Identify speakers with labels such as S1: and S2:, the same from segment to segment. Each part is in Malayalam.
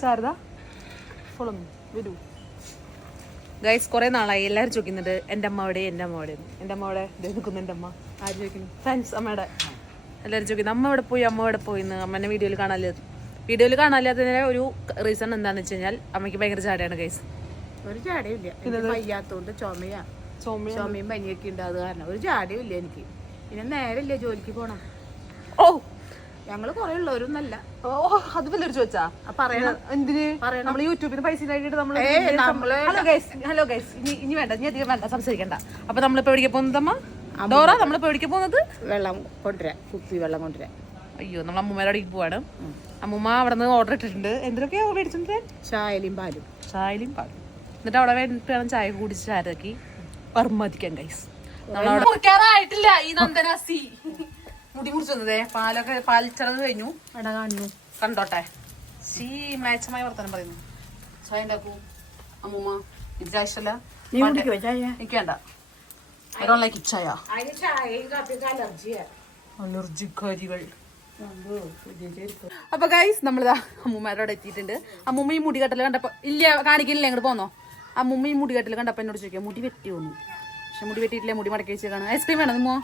S1: ശാരദ ഫോളോ വരൂ ഗൈസ് കുറെ നാളായി. എല്ലാവരും ചോദിക്കുന്നുണ്ട് എന്റെ അമ്മ അവിടെ എന്റെ അമ്മ അവിടെ എന്റെ അമ്മ അവിടെ ദേ നിൽക്കുന്നു എന്റെ അമ്മ. ആര് ചോദിക്കുന്നു? ഫ്രണ്ട്സ് അമ്മയുടെ. എല്ലാവരും ചോദിക്കുന്നു അമ്മ എവിടെ പോയി? അമ്മ എവിടെ പോയി? എന്ന്. അമ്മേനെ വീഡിയോയിൽ കാണാല്ലേ? വീഡിയോയിൽ കാണാല്ലാത്തതിന്റെ ഒരു റീസൺ എന്താണെന്ന് വെച്ച് കഴിഞ്ഞാൽ അമ്മയ്ക്ക് ഭയങ്കര ചാടയാണ് ഗൈസ്
S2: ഒരു ചാടയും ഇല്ല. എനിക്ക് വയ്യാത്തോണ്ട് ചുമയാ. ചുമയും? പനിയൊക്കെ ഉണ്ട് അത് കാരണം. ഒരു ചാടയും ഇല്ല എനിക്ക്. പിന്നെ നേരമില്ല ജോലിക്ക് പോണം.
S1: ഓ
S2: ഞങ്ങൾ കൊറേ ഉള്ളവരൊന്നല്ല.
S1: ഓ അത് വല്ലൊരു ചോദിച്ചാ?
S2: പറയണം.
S1: എന്തിന്? നമ്മൾ യൂട്യൂബിന് പൈസ ഹലോ ഗൈസ് ഹലോ ഗൈസ് ഇനി ഇനി വേണ്ട ഇനി അധികം വേണ്ട സംസാരിക്കണ്ട. അപ്പൊ നമ്മളിപ്പോ എവിടേക്ക് പോകുന്നത് അമ്മ? ഡോറ നമ്മളിപ്പോ എവിടേക്ക് പോകുന്നത്?
S2: വെള്ളം കൊണ്ടുവരാ കുപ്പി വെള്ളം കൊണ്ടുവരാ.
S1: അയ്യോ നമ്മൾ അമ്മൂമ്മയുടെ അവിടേക്ക് പോവാണ്. അമ്മൂമ്മ അവിടെ നിന്ന് ഓർഡർ ഇട്ടിട്ടുണ്ട് എന്തൊക്കെയാ മേടിച്ചിട്ടുണ്ട്
S2: ചായലും പാലും.
S1: ചായലും പാലും. എന്നിട്ട് അവിടെ വേണ്ടിട്ട് വേണം ചായ കുടിച്ച് ചാരക്കി വർമ്മതിക്കാൻ ഗൈസ് നമ്മളവിടെ ആയിട്ടില്ല ഈ നന്ദനാസി. മുടി മുറിച്ചു വന്നതേ. പാലൊക്കെ പാലിച്ചടവ് കഴിഞ്ഞു.
S2: അവിടെ കാണുന്നു.
S1: കണ്ടോട്ടെ. സീ മേച്ചമായ വർത്തനം പറയുന്നു. ചായ ഉണ്ടാക്കൂ. അമ്മൂമ്മ ഇത് ചായ
S2: നീ കുടിക്കുവോ ചായ?
S1: എനിക്ക് വേണ്ട. ഐ ഡോണ്ട് ലൈക്ക് ചായ അലർജിക്കാരികൾ. അപ്പൊ ഗൈസ് നമ്മളിതാ അമ്മൂമ്മമാരോട് എത്തിയിട്ടുണ്ട്. അമ്മൂമ്മ ഈ മുടി കെട്ടൽ കണ്ടപ്പോ ഇല്ല കാണിക്കില്ല അങ്ങോട്ട് പോന്നോ? അമ്മൂമ്മ ഈ മുടി കെട്ടൽ കണ്ടപ്പോ എന്നോട് ചോദിക്കാം മുടി വെട്ടി വന്നു പക്ഷെ മുടി വെട്ടിയിട്ടില്ല മുടി മടക്കി വെച്ചേക്കാണ് ഐസ്ക്രീം വേണോ നിമ്മോ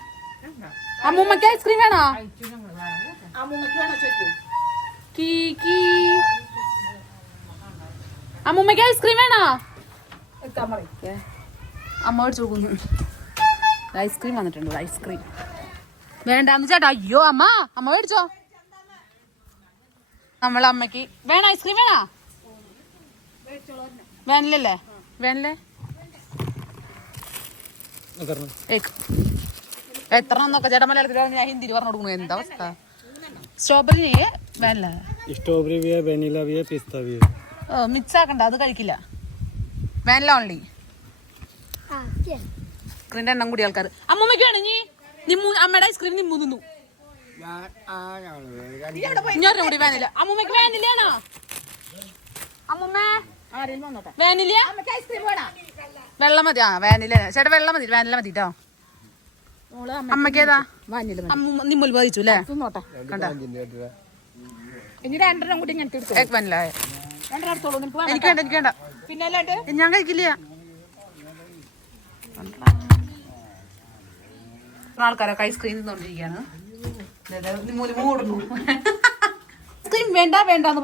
S1: അമ്മൂമ്മക്ക് ഐസ്ക്രീം വേണോ?
S2: അമ്മൂമ്മക്ക്
S1: ഐസ്ക്രീം വേണോ? അമ്മ മേടിച്ചു നോക്കുന്നു ഐസ്ക്രീം വന്നിട്ടുണ്ട് ഐസ്ക്രീം വേണ്ടാന്ന് ചേട്ടാ അയ്യോ അമ്മ അമ്മ മേടിച്ചോ. നമ്മളെ അമ്മയ്ക്ക് വേണ ഐസ്ക്രീം വേണോ? വേനലല്ലേ? വേനലേ? ഏക്ക് എത്ര ഹിന്ദിയിൽ സ്ട്രോബെറി
S3: പിസ്ത
S1: ഓ അത് കഴിക്കില്ല. വേനല ഓൺലി എണ്ണം കൂടി ആൾക്കാർ അമ്മൂമ്മയ്ക്കാണ് നീ അമ്മയുടെ ഐസ്ക്രീം നിമ്മു തിന്നു. കൂടി അമ്മൂമ്മക്ക് വേനിലാണോ അമ്മൂമ്മ.
S2: വേനില
S1: വെള്ളം മതി. ആ വേനില ചേട്ടാ വെള്ളം മതി. വേനില മതി കേട്ടോ നിമ്മുൽ അല്ലേ? കണ്ട?
S2: ഇനി രണ്ടെണ്ണം കൂടി വേണം
S1: എനിക്ക് വേണ്ട എനിക്ക് വേണ്ട.
S2: പിന്നെ
S1: ഞാൻ കഴിക്കില്ല. ആൾക്കാരൊക്കെ ഐസ്ക്രീം തിന്നോണ്ടിരിക്കാണ് മൂടുന്നു. ഐസ്ക്രീം വേണ്ട വേണ്ട എന്ന്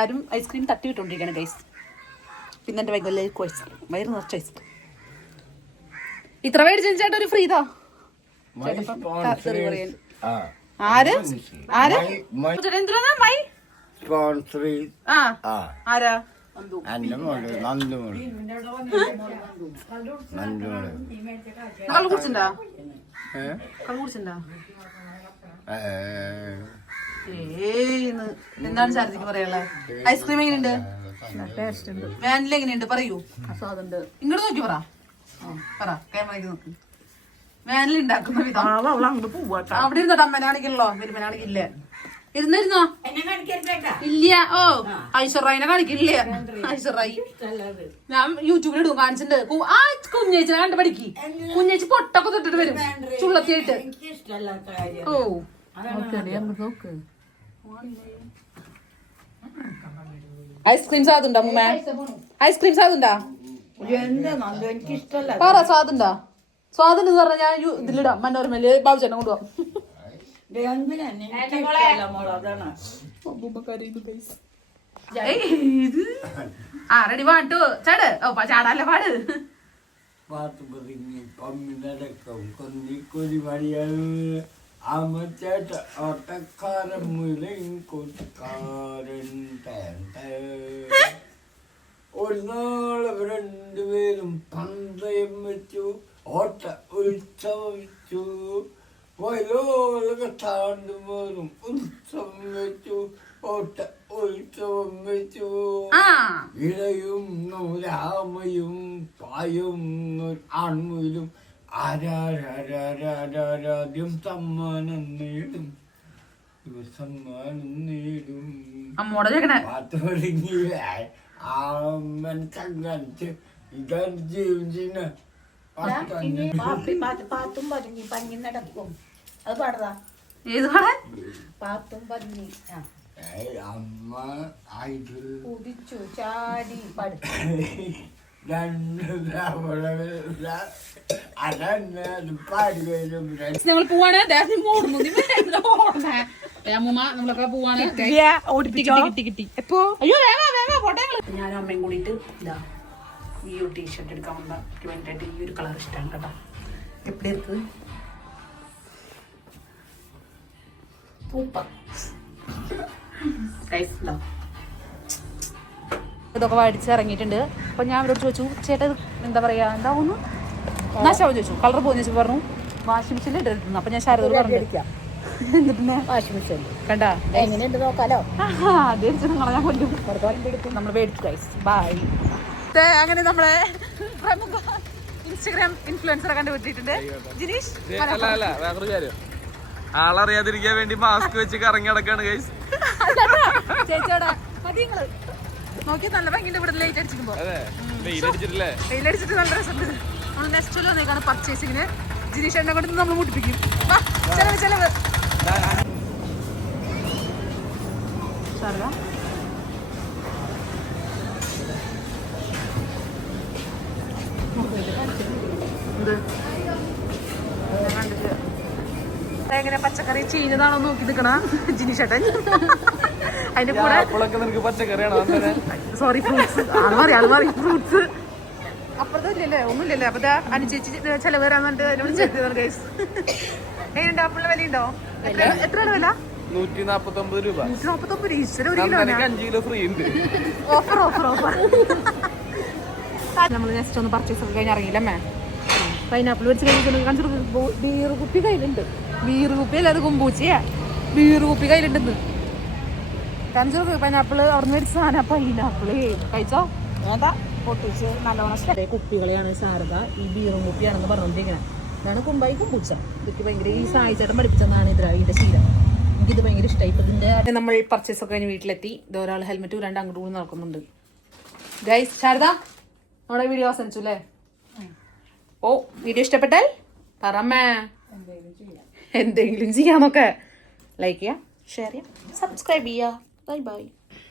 S1: ആരും ഐസ്ക്രീം തട്ടി വിട്ടോണ്ടിരിക്കാണ് ഗൈസ് പിന്നെ എന്റെ വൈകല്യ ഐസ്ക്രീം വയറ് നിറച്ച ഐസ്ക്രീം. ഇത്ര പേര് ചേട്ടാ ഒരു ഫ്രീതാ ആര്? ആര്? മൈ?
S4: സ്പോൺസറി
S1: ആ.
S4: ആ.
S1: ആരാ?
S4: എന്റെ മോൾ നന്ദുമോൾ നന്ദുമോൾ
S1: കള്ളു കുടിച്ചിണ്ടാ
S4: ഏ?
S1: കള്ളു കുടിച്ചിണ്ടാ
S4: ഏ,
S1: ഏയ്ന്ന് എന്താണ് ശാരദിക്ക് പറയാനുള്ളത് ഐസ്ക്രീം എങ്ങനെയുണ്ട്? വാനില എങ്ങനെയുണ്ട്? പറയൂ. ഇങ്ങോട്ട് നോക്കി പറ. പറ. ക്യാമറയ്ക്ക് നോക്ക്. വാനില ഉണ്ടാക്കുന്ന വിധം.
S2: അവൾ അങ്ങോട്ട് പോവാട്ടോ
S1: അവിടെ ഇരുന്നോട്ടെ അമ്മനാണെങ്കിലോ വരുമ്പനാണെങ്കിൽ ഇല്ല ഇരുന്നിരുന്നോ? ഇല്ല. ഓ ഐശ്വറായിനെ കാണിക്കില്ല? ഐശ്വറായി ഞാൻ യൂട്യൂബിൽ ഇടും കാണിച്ചിട്ടുണ്ട്. ആ കുഞ്ഞേച്ചിനെ കണ്ട് പഠിക്ക്. കുഞ്ഞേച്ചി പൊട്ടൊക്കെ തൊട്ടിട്ട് വരും. ചുള്ളത്തിയായിട്ട്. ഓ. നോക്ക്. ഐസ്ക്രീം സാധുണ്ടോ അമ്മ ഐസ്ക്രീം സാധുണ്ടോ പറ സ്വാദുണ്ടോ സ്വാദുണ്ട് പറഞ്ഞാൽ ഞാൻ യു- ഇതിലിടാം. മനോരമയിൽ ബാബുചേട്ടൻ കൊണ്ടുപോകാം ആ റെഡി പാട്ടു ചാട്. ഓ പ- ചാടാല്ലേ പാട്.
S4: പാത്ത് പതുങ്ങി പമ്മി നടക്കും. കൊന്നിക്കൊലി മുലയും. ഒരു നാളെ രണ്ടുപേരും പന്തയം വെച്ചു. ഓട്ട ഉത്സവിച്ചു. വെച്ചു വയലോലൊക്കെ താണ്ടുപോലും ഉത്സവം വെച്ചു. ഓട്ട ഉത്സവം വെച്ചു.
S1: ആ.
S4: ഇളയും രാമയും പായും ആൺമുയിലും. ആരാരാരാരാരാദ്യം സമ്മാനം നേടും. സമ്മാനം നേടും.
S1: ചോദിക്കണേ
S4: പാത്തൊരുങ്ങി ആമൻ ചങ്ങച്ച് ഇതാണ് ജീവിച്ചിന്
S2: പാത്ത് പഞ്ഞി നടക്കും. അത് പാടതാ
S1: ഏത് പാടാൻ?
S4: അമ്മ
S2: ചാടി ഞങ്ങൾ പോവാണ്. ദേഹം മൂടുന്നു നീ വേഗം ഓടണേ. ഏ, അമ്മൂമ്മ നമ്മളൊക്കെ പോവാണ്. കിട്ടി കിട്ടി കിട്ടി.
S1: എപ്പോ?
S2: അയ്യോ വേഗം വേഗം പോട്ടെ ഞങ്ങൾ.
S1: ഞാനും അമ്മയും കൂടിയിട്ട് ഇതാ. ഈ ഒരു ടീഷർട്ട് എടുക്കാൻ വന്ന എനിക്ക് ഭയങ്കരമായിട്ട് ഈ ഒരു കളർ ഇഷ്ടമാണ് കേട്ടോ. എപ്പോഴും ഇരിക്കുന്നത് ഇതൊക്കെ വടിച്ച് ഇറങ്ങിയിട്ടുണ്ട്. അപ്പൊ ഞാൻ അവരോട് ചോദിച്ചു ചേട്ടാ എന്താ പറയാ? എന്താ ഒന്ന് ഞാൻ ശവ ചോദിച്ചു. കളർ പോകുന്ന ചോദിച്ചു പറഞ്ഞു വാഷിംഗ് മെഷീൻ ഇട്ടിരുന്നു അപ്പൊ ഞാൻ ശാരദോട് പറഞ്ഞു കണ്ടാ?
S2: എങ്ങനെയുണ്ട് നോക്കാലോ?
S1: അത് ഞാൻ കൊല്ലും. നമ്മൾ മേടിച്ചു ബൈ അങ്ങനെ നമ്മളെ പ്രമുഖ ഇൻസ്റ്റഗ്രാം ഇൻഫ്ലുവൻസറെ കണ്ടുപിടിച്ചിട്ടുണ്ട് ജിനീഷ്
S5: ആളറിയാതിരിക്കാൻ വേണ്ടി മാസ്ക് വെച്ച് കറങ്ങി നടക്കാണ് ഗൈസ്
S1: മതി നോക്കി നല്ല ഭംഗിന്റെ ഇവിടെ ലൈറ്റ് അടിച്ചിരിക്കുമ്പോ. വെയിലടിച്ചിട്ട് നല്ല രസമുണ്ട്. നമ്മൾ നെക്സ്റ്റ് വന്നേക്കാണ് പർച്ചേസിങ്ങിന് ജിനീഷ് എന്നെ കൊണ്ട് നമ്മൾ മുട്ടിപ്പിക്കും. ചെലവ് ചെലവ്. ശാരദ എങ്ങനെ പച്ചക്കറി ചീഞ്ഞതാണോ നോക്കി നിക്കണ? ജിനിഷേട്ടൻ അതിന്റെ കൂടെ സോറി ഫ്രൂട്ട്സ് അത് മാറി അത് മാറി ഫ്രൂട്ട്സ് അപ്പുറത്തെ ഇല്ലല്ലേ ഒന്നുമില്ലല്ലേ അപ്പൊ ദാ അനുചേച്ചി ചെലവ് വരാൻ പറഞ്ഞിട്ട് എന്നെ വിളിച്ചെത്തിയതാണ് ഗൈസ് എങ്ങനെയുണ്ട് ആപ്പിളിന്റെ വിലയുണ്ടോ? എത്ര എത്രയാണ് വില?
S5: നൂറ്റി നാപ്പത്തി ഒമ്പത് രൂപ.
S1: നാപ്പത്തൊമ്പത് ഈശ്വര ഒരു കിലോ
S5: അഞ്ച് കിലോ ഫ്രീ ഉണ്ട്.
S1: ഓഫർ ഓഫർ ഓഫർ നമ്മൾ നെക്സ്റ്റ് ഒന്ന് പർച്ചേസ് ഒക്കെ കഴിഞ്ഞ് ഇറങ്ങിയില്ലമ്മേ പൈനാപ്പിൾ വെച്ച് കഴിഞ്ഞിട്ട് കാണിച്ചു ബീർ കുപ്പി കയ്യിലുണ്ട്. ബീർ കുപ്പി അല്ല കുമ്പൂച്ചയാ ബീർ കുപ്പി കയ്യിലുണ്ടെന്ന്. കാണിച്ചു പൈനാപ്പിൾ. അവിടെ നിന്ന് മേടിച്ച സാധനം പൈനാപ്പിൾ കഴിച്ചോ?
S2: അതാ പൊട്ടിച്ച് നല്ലോണം
S1: അതേ കുപ്പികളെയാണ് ശാരദ ഈ ബീറും കുപ്പിയാണെന്ന് പറഞ്ഞുകൊണ്ടിരിക്കുന്നത് ഇതാണ് കുമ്പായി കുമ്പൂച്ച ഇതൊക്കെ ഭയങ്കര ഈ സായിച്ചേട്ടൻ പഠിപ്പിച്ചതാണ് ഇതിന്റെ ശീലം. എനിക്കിത് ഭയങ്കര ഇഷ്ടമായി ഇപ്പം ഇതിന്റെ നമ്മൾ പർച്ചേസ് ഒക്കെ കഴിഞ്ഞ് വീട്ടിലെത്തി. ഇത് ഒരാൾ ഹെൽമെറ്റ് രണ്ട് അങ്ങോട്ട് കൂടി നടക്കുന്നുണ്ട്. ഗൈസ് ശാരദ നമ്മുടെ വീഡിയോ അവസാനിച്ചു അല്ലേ? ഓ വീഡിയോ ഇഷ്ടപ്പെട്ടാൽ പറമ്മേ എന്തെങ്കിലും ചെയ്യാം. എന്തെങ്കിലും ചെയ്യാമൊക്കെ. ലൈക്ക് ചെയ്യാം ഷെയർ ചെയ്യാം സബ്സ്ക്രൈബ് ചെയ്യാം. Bye bye